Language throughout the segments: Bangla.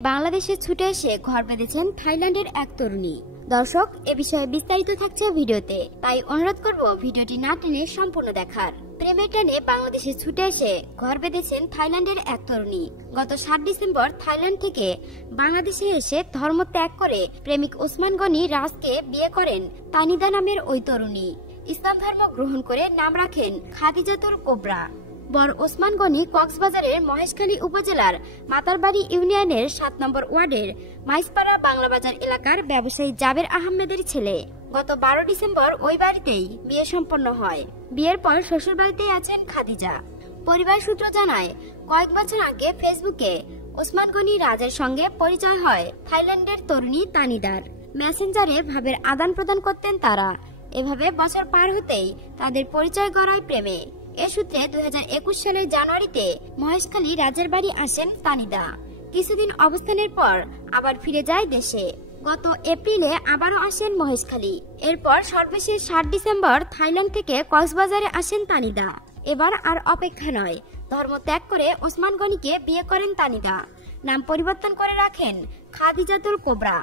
বাংলাদেশে ছুটে এসে ঘর বেঁধেছেন থাইল্যান্ডের এক তরুণী। দর্শক, এ বিষয়ে বিস্তারিত থাকছে ভিডিওতে, তাই অনুরোধ করব ভিডিওটি না টেনে সম্পূর্ণ দেখার। প্রেমের টানে বাংলাদেশে ছুটে এসে ঘর বেঁধেছেন থাইল্যান্ডের এক তরুণী। গত 7 ডিসেম্বর থাইল্যান্ড থেকে বাংলাদেশে এসে ধর্ম ত্যাগ করে প্রেমিক ওসমান গনি রাজকে বিয়ে করেন তানিদা নামের ওই তরুণী। ইসলাম ধর্ম গ্রহণ করে নাম রাখেন খাদিজাতুল কোবরা। বর ওসমান গনি কক্সবাজারের মহেশখালী উপজেলার মাতারবাড়ি ইউনিয়নের 7 নম্বর ওয়ার্ডের মাইসপাড়া বাংলাবাজার এলাকার ব্যবসায়ী জাবের আহমেদের ছেলে। গত 12 ডিসেম্বর ওই বাড়িতেই বিয়ে সম্পন্ন হয়। বিয়ের পর শ্বশুর বাড়িতেই আছেন খাদিজা। পরিবার সূত্র জানায়, কয়েক বছর আগে ফেসবুকে ওসমান গনি রাজের সঙ্গে পরিচয় হয় থাইল্যান্ডের তরুণী তানিদার। মেসেঞ্জারে ভাবের আদান প্রদান করতেন তারা। এভাবে বছর পার হতেই তাদের পরিচয় গড়ায় প্রেমে। এ সূত্রে 2021 সালের জানুয়ারিতে মহেশখালী রাজের বাড়ি আসেন তানিদা। কিছুদিন অবস্থানের পর আবার ফিরে যায় দেশে। গত এপ্রিলে আবারও আসেন মহেশখালী। এরপর সর্বশেষ 7 ডিসেম্বর থাইল্যান্ড থেকে কক্সবাজারে আসেন তানিদা। এবার আর অপেক্ষা নয়, ধর্ম ত্যাগ করে ওসমান গনিকে বিয়ে করেন তানিদা। নাম পরিবর্তন করে রাখেন খাদিজাতুল কোবরা।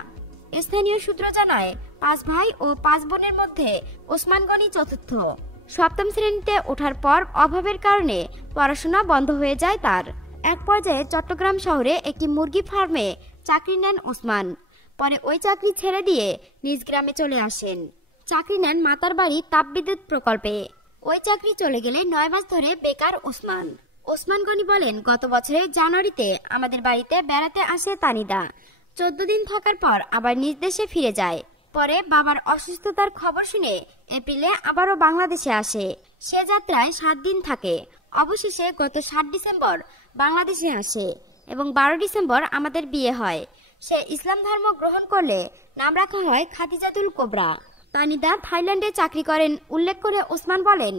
স্থানীয় সূত্র জানায়, 5 ভাই ও 5 বোনের মধ্যে ওসমান গনি চতুর্থ। 7ম শ্রেণীতে ওঠার পর অভাবের কারণে পড়াশোনা বন্ধ হয়ে যায় তার। এক পর্যায়ে চট্টগ্রাম শহরে একটি মুরগি ফার্মে চাকরি নেন ওসমান। পরে ওই চাকরি ছেড়ে দিয়ে নিজ গ্রামে চলে আসেন। চাকরি নেন মাতারবাড়ি তাপবিদ্যুৎ প্রকল্পে। ওই চাকরি চলে গেলে 9 মাস ধরে বেকার ওসমান। ওসমান গনি বলেন, গত বছরের জানুয়ারিতে আমাদের বাড়িতে বেড়াতে আসে তানিদা। 14 দিন থাকার পর আবার নিজ দেশে ফিরে যায়। পরে বাবার অসুস্থতার খবর শুনে এপ্রিলে আবারও বাংলাদেশে আসে। সে যাত্রায় 7 দিন থাকে। অবশেষে গত 7 ডিসেম্বর বাংলাদেশে আসে এবং 12 ডিসেম্বর আমাদের বিয়ে হয়। সে ইসলাম ধর্ম গ্রহণ করলে নাম রাখা হয় খাদিজাতুল কোবরা। তানিদা থাইল্যান্ডে চাকরি করেন উল্লেখ করে ওসমান বলেন,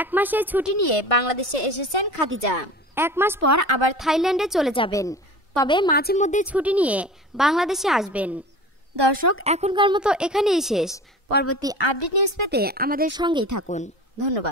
1 মাসের ছুটি নিয়ে বাংলাদেশে এসেছেন খাদিজা। 1 মাস পর আবার থাইল্যান্ডে চলে যাবেন, তবে মাঝে মধ্যে ছুটি নিয়ে বাংলাদেশে আসবেন। দর্শক, এখনকার মতো এখানেই শেষ। পরবর্তী আপডেট নিউজ পেতে আমাদের সঙ্গেই থাকুন। ধন্যবাদ।